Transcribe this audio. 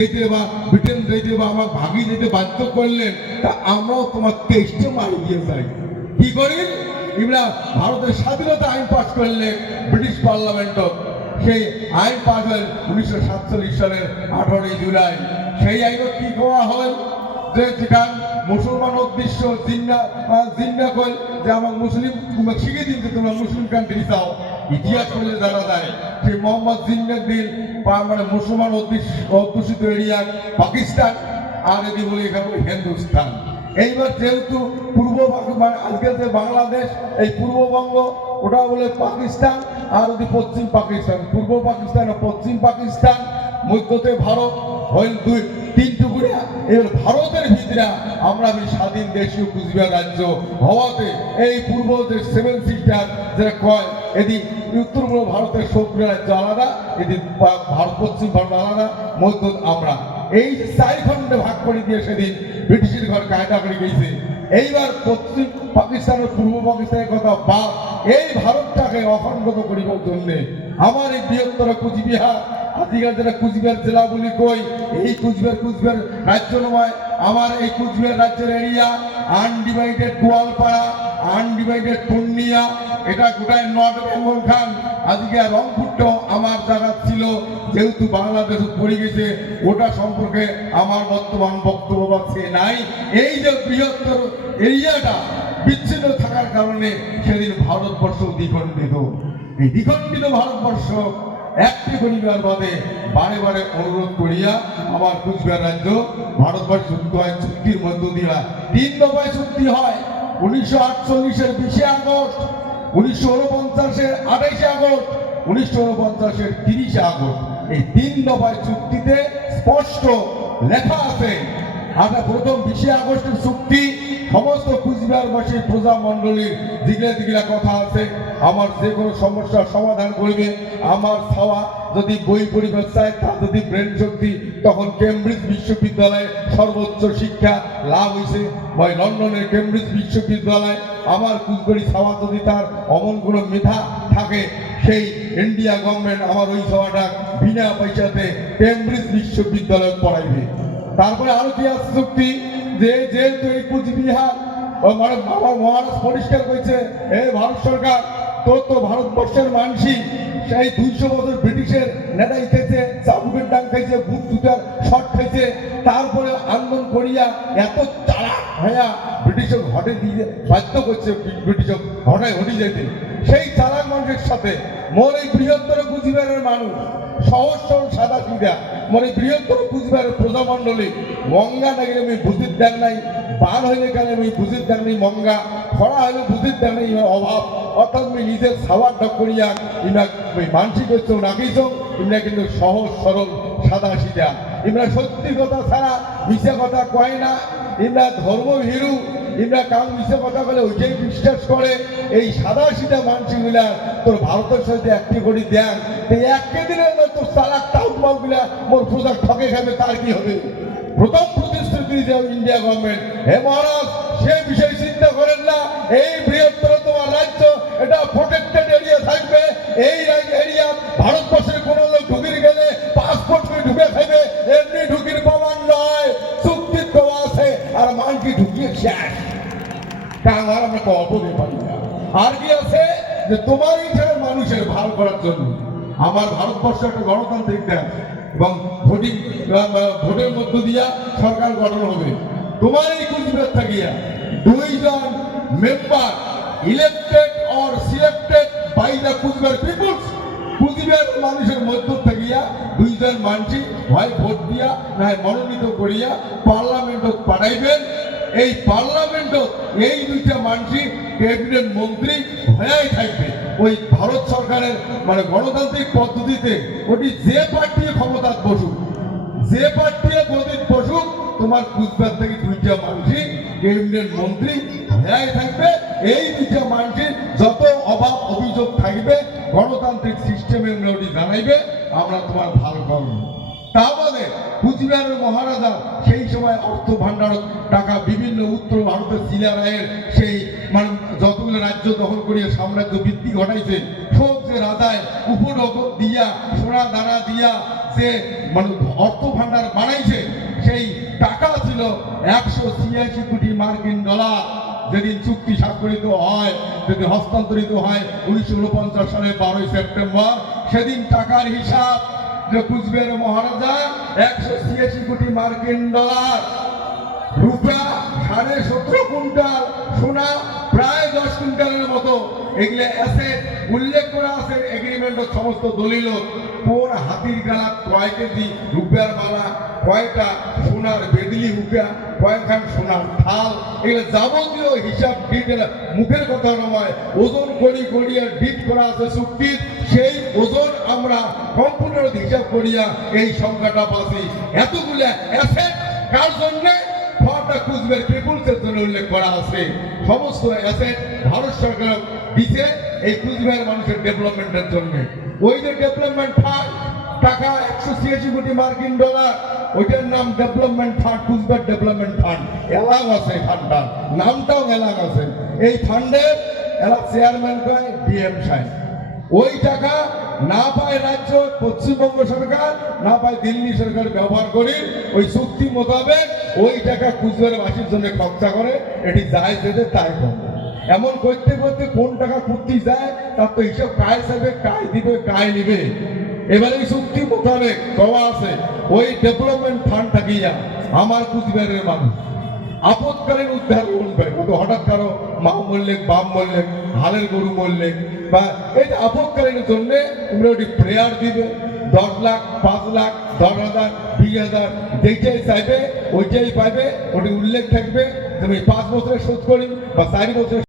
যেতে বা ব্রিটেন যেতে বা আমার ভাগি যেতে বাধ্য করলেন, তা আমরাও তোমার তেইশটা মারি দিয়ে যাই। কি করি? ইমরা ভারতের স্বাধীনতা আইন পাস করলেন ব্রিটিশ পার্লামেন্টত সেই আইন পাস হয় উনিশশো সাতচল্লিশ সালের আঠারোই জুলাই। সেই আইনত কি করা হয়? যে যেখান মুসলমান উদ্দেশ্য জিন্না জিন্না কই যে আমার মুসলিম শিখে দিন যে তোমরা মুসলিম কান্ট্রি চাও ইতিহাস করলে জানা যায় সেই মোহাম্মদ জিন্নার দিন মানে মুসলমান অধ্যুষিত এরিয়া পাকিস্তান, আর যদি বলি এখানে হিন্দুস্তান। এইবার যেহেতু পূর্ব মানে আজকের যে বাংলাদেশ, এই পূর্ববঙ্গ ওটা বলে পাকিস্তান, আর যদি পশ্চিম পাকিস্তান। পূর্ব পাকিস্তান পশ্চিম পাকিস্তান, মধ্যতে ভারত, হইল দুই। তিন এবার ভারতের ভিতরে আমরা এই স্বাধীন দেশীয় কুচবিহার রাজ্য হওয়াতে এই পূর্ব যে সেভেন কয় এদি উত্তর পূর্ব ভারতের সক্রিয় রাজ্য আলাদা পা- ভারত, পশ্চিম ভারত আলাদা, মধ্য আমরা। এই যে চার খণ্ডে ভাগ করে দিয়ে সেদিন ব্রিটিশের ঘর কায়দা করে গেছে। এইবার পশ্চিম পাকিস্তান ও পূর্ব পাকিস্তানের কথা বাদ, এই ভারতটাকে অখণ্ডত করিবার জন্যে আমার এই বৃহত্তর কুচবিহার আদিকাল যেটা কুচবিহার জেলা বলি কই? এই কুচবিহার কুচবিহার রাজ্য নয়। আমার এই কুচবিহার রাজ্যের area undivided Goalpara undivided Purnia. এটা গোটায় নর্থ বেঙ্গল খান। আজকে রংপুরটাও আমার জায়গা ছিল, যেহেতু বাংলাদেশ পড়ে গেছে, ওটা সম্পর্কে আমার বর্তমান বক্তব্য সে নাই। এই যে বৃহত্তর এরিয়াটা বিচ্ছিন্ন থাকার কারণে সেদিন ভারতবর্ষ দ্বিখণ্ডিত। এই দ্বিখণ্ডিত ভারতবর্ষ একটি পরিবার বাদে বারে বারে অনুরোধ করিয়া আমার কুচবিহার রাজ্য, ভারতবর্ষ যুক্ত হয়, চুক্তির মধ্য দিয়া। তিন দফায় চুক্তি হয়, উনিশশো আটচল্লিশের বিশে আগস্ট, উনিশশো উনপঞ্চাশের আঠাইশে আগস্ট, উনিশশো উনপঞ্চাশের তিরিশে আগস্ট। এই তিন দফায় চুক্তিতে স্পষ্ট লেখা আছে, আমরা প্রথম বিশে আগস্টের চুক্তি সমস্ত কুচবিহারবাসী প্রজা মণ্ডলীর দিগলে দিগলা কথা আছে। আমার যে কোনো সমস্যার সমাধান করবে। আমার খাওয়া যদি বই পরিবার চায় তার যদি ব্রেন শক্তি, তখন কেমব্রিজ বিশ্ববিদ্যালয়ে সর্বোচ্চ শিক্ষা লাভ হয়েছে বা লন্ডনের কেমব্রিজ বিশ্ববিদ্যালয় আমার কুচবিহারি খাওয়া যদি তার অমন কোনো মেধা থাকে, সেই ইন্ডিয়া গভর্নমেন্ট আমার ওই খাওয়াটা বিনা পয়সাতে কেমব্রিজ বিশ্ববিদ্যালয়ে পড়াইবে। তারপরে আরও কি আছে চুক্তি যেহেতু এই কুচবিহার ও পরিষ্কার করেছে ভারত সরকার। তোর তো ভারতবর্ষের মানসি। সেই দুইশো বছর ব্রিটিশের নেতাই খেয়েছে চাবুকের ডাং খাইছে জুতার শট তারপরে আন্দোলন করিয়া এত চালা হইয়া ব্রিটিশক হটে দিয়ে বাধ্য করছে ব্রিটিশক হটায় হটি যেতে। সেই চালাক মানুষের সাথে। মোর এই বৃহত্তর কুচবিহারের মানুষ, সহজ সরল সাদা সিধা। মানে বৃহত্তর কুচবিহারের প্রজামণ্ডলী, মঙ্গা না গেলে আমি বুঝির দেন নাই বান হইলে গেলে আমি বুঝির দেন নাই মঙ্গা, খরা হইলে বুঝির দেন নাই ইমার অভাব। অর্থাৎ আমি নিজের সাওয়ার ডক করিয়া ইমরা ওই মানসিক হচ্ছে রাখিছ ইমরা কিন্তু সহজ সরল সাদা সিধা। ইমরা সত্যি কথা ছাড়া মিশা কথা কয় না। ইমরা ধর্মভীরু ইমরা কাম মিশে কথা বলে ওইটাই বিশ্বাস করে, এই সাদা সিধা মানসিকগুলা তোর ভারতের সাথে একটি করে দেন এই একটি দিনের না তোর সালাক টাউট মালগুলা মোর প্রজা ঠকে খাবে, তার কি হবে? প্রথম প্রতিশ্রুতি যে ইন্ডিয়া গভর্নমেন্ট হে মহারাজ, সে বিষয় চিন্তা করেন না, এই বৃহত্তর তোমার রাজ্য, এটা প্রোটেক্টেড এরিয়া থাকবে, এই অপদে পারি আর কি আছে যে মানুষের করার জন্য আমার ভারতবর্ষ একটা গণতান্ত্রিক দেশ এবং ভোটিং ভোটের মধ্য দিয়া সরকার গঠন হবে তোমার এই থাকিয়া দুইজন member elected or selected, by the peoples মানুষের মধ্য থাকিয়া দুইজন হয় ভোট দিয়া না হয় মনোনীত করিয়া পার্লামেন্টত পাঠাইবেন এই পার্লামেন্টত এই দুইটা মানসি ক্যাবিনেট মন্ত্রী হয়েই থাকবে। ওই ভারত সরকারের মানে গণতান্ত্রিক পদ্ধতিতে ওটি যে পার্টি ক্ষমতাত বসুক যে পার্টি গদিত বসুক তোমার কুচবিহার থেকে দুইটা মানুষই ক্যাবিনেট মন্ত্রী হয়েই থাকবে। এই দুইটা মানসির যত অভাব অভিযোগ থাকবে, গণতান্ত্রিক সিস্টেমে ওটি জানাইবে, আমরা তোমার ভালো করব। তা বাদে কুচবিহারের মহারাজা সেই সময় অর্থ ভাণ্ডার টাকা বিভিন্ন উত্তর ভারতের শিলা রায়ের সেই মানে যতগুলো রাজ্য দখল করিয়া সাম্রাজ্য বৃদ্ধি ঘটাইছে, সব যে রাজায় উপর দিয়া, সোনা দানা দিয়া যে মানে অর্থ ভান্ডার বানাইছে, সেই টাকা ছিল একশো ছিয়াশি কোটি মার্কিন ডলার। যেদিন চুক্তি স্বাক্ষরিত হয়, যেদিন হস্তান্তরিত হয়, উনিশশো উনপঞ্চাশ সালের বারোই সেপ্টেম্বর, সেদিন টাকার হিসাব যে কুচবিহারের মহারাজা, একশো ছিয়াশি কোটি মার্কিন ডলার, রূপা সাড়ে সতেরো কুইন্টাল সোনা, প্রায় দশ এগুলো অ্যাসেট উল্লেখ করা আছে এগ্রিমেন্টের সমস্ত দলিল। কোন হাতির গালা কয় কেজি রূপার মালা কয়টা সোনার বেদলি হুকা কয়েকখান সোনার থাল? এগুলো যাবতীয় হিসাব ডিটেল মুখের কথা নয়। ওজন করি করিয়া ডিট করা আছে চুক্তির সেই ওজন আমরা কম্পিউটার হিসাব করিয়া এই সংখ্যাটা পাচ্ছি। এতগুলা অ্যাসেট কার জন্যে? ফরটা কুচবিহার পিপুলসের জন্য উল্লেখ করা আছে। সমস্ত অ্যাসেট ভারত সরকার দিছে এই কুচবিহার মানুষের ডেভেলপমেন্টের জন্য। ওই যে ডেভেলপমেন্ট ফান্ড টাকা একশো ছিয়াশি কোটি মার্কিন ডলার, ওইটার নাম development fund Coochbehar development fund এলাক আছে ফান্ডটার নামটাও এলাক আছে। এই ফান্ডের এরা চেয়ারম্যান কয় ডিএম সাহেব। ওই টাকা না পায় রাজ্য, পশ্চিমবঙ্গ সরকার, না পায় দিল্লি সরকার ব্যবহার করে ওই চুক্তি মোতাবেক ওই টাকা কুচবিহারবাসীর জন্য খরচা করে। এটি যায় যেতে তাই কম এমন করতে করতে কোন টাকা কুর্তি যায়, তার তো হিসাব কায় যাবে কায় দিবে কায় নিবে। এবারে এই চুক্তি মোতাবেক কওয়া আছে, ওই ডেভেলপমেন্ট ফান্ড থাকিয়া আমার কুচবিহারের মানুষ আপৎকালীন উদ্ধার করবে। কিন্তু হঠাৎ কারও মা মরলেন বাপ মরলেন হালের গরু মরলেন বা এই যে আপৎকালীনের জন্য তোমরা ওটি প্রেয়ার দিবে, দশ লাখ, পাঁচ লাখ, দশ হাজার, বিশ হাজার যেইটাই চাইবে ওইটাই পাইবে, ওটি উল্লেখ থাকবে। তুমি পাঁচ বছরে শোধ করি বা চার বছরে